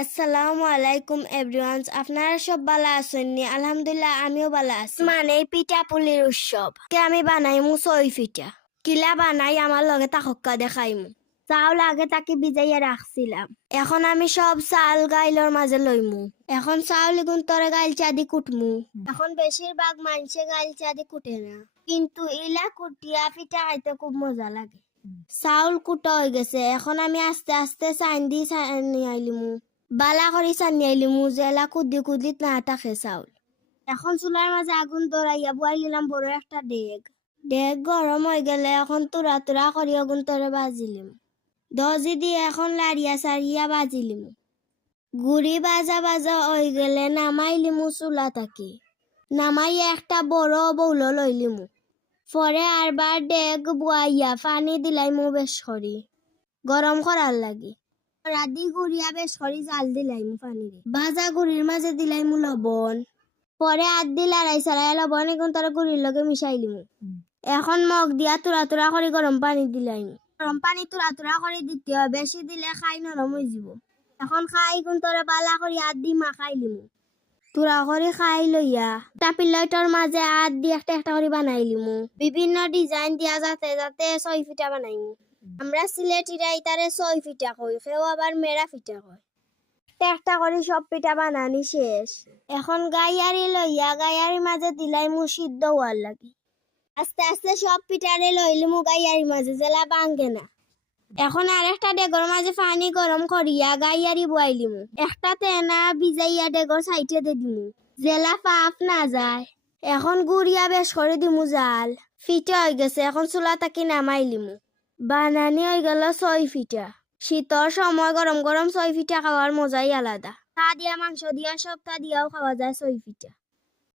আসসালামু আলাইকুম এভরিওয়ান আপনারা সব ভালো আছেননি আলহামদুলিল্লাহ আমিও ভালো আছি। মানে পিঠা পুলির উৎসব। কে আমি বানাইমু ছয় পিঠা। কিলা বানাই আমার লগে তাহক্কা দেখাইমু। চাউল আগে তাকে ভিজাইয়া রাখছিলাম। এখন আমি সব চাল গাইলর মাঝে লইমু। এখন চাউল গুণ তরে গাইল চাদি কুটমু। এখন বেশিরভাগ মানুষে গাইল চাদি কুটে না। কিন্তু ইলা কুটিয়া পিঠা খাইতে খুব মজা লাগে। চাউল কুটা হয়ে গেছে। এখন আমি আস্তে আস্তে চাইন দি চানি আইলিমু বালা করে চানি আইলিমু জেলা কুদি কুদিত না থাকে চাউল এখন চুলার মাঝে আগুন ধরাইয়া বুয়াই নিলাম বড় একটা ডেগ ডেগ গরম হয়ে গেলে এখন তুরা তুরা করে আগুন তরে বাজিলিম। দজি দিয়ে এখন লাড়িয়া সারিয়া বাজিলিম। গুড়ি বাজা বাজা হয়ে গেলে নামাইলিমু চুলা তাকি। নামাইয়া একটা বড় বৌল লইলিমু। পরে আরবার ডেগ বুয়াইয়া পানি দিলাইমু বেশ করি গরম করার লাগি। রাদি গুড়িয়া বেশ করি জাল দিলাইমু পানিরে ভাজা গুড়ির মাঝে দিলাইমু লবণ। পরে আদ দি লাড়াই সারাই লবণ এখন তারা গুড়ির লগে মিশাইলিমু এখন মগ দিয়া তুরা তুরা করে গরম পানি দিলাইমু গরম পানি তুরা তুরা করে দিতে হয় বেশি দিলে খাই নরম হয়ে যাব। এখন খাই গুণ তোরে বালা করি আদ দি মাখাইলিমু তুরা করে খাই লইয়া টাপিলাইটর মাঝে আদ দি একটা একটা করে বানাইলিমু বিভিন্ন ডিজাইন দিয়া যাতে যাতে ছয় ফিটা বানাইমু আমরা সিলেটিরা ইতারে ছয় ফিটা কই কেউ আবার মেরা ফিটা কয় একটা করে সব পিঠা বানানি শেষ। এখন গাইয়ারি লইয়া গাইয়ারির মাঝে দিলাইমু সিদ্ধ হওয়ার লাগে। আস্তে আস্তে সব পিঠারে লইলিমু গাইয়ারির মাঝে, জেলা বাঙ্গে না। এখন আর একটা ডেগর মাঝে পানি গরম করিয়া গাইয়ারি বয়াইলিমু একটা তেনা ভিজাইয়া ডেগর সাইটে দে দিমু। জেলা পাপ না যায়। এখন গুড়িয়া বেশ করে দিমু জাল। ফিটা হয়ে গেছে, এখন চুলা তাকি নামাইলিমু বানানি হয়ে গেল ছয় ফিটা। শীতর সময় গরম গরম ছয় ফিটা খাওয়ার মজাই আলাদা। তা দিয়া মাংস দিয়া সব তা দিয়াও খাওয়া যায় ছয় ফিটা।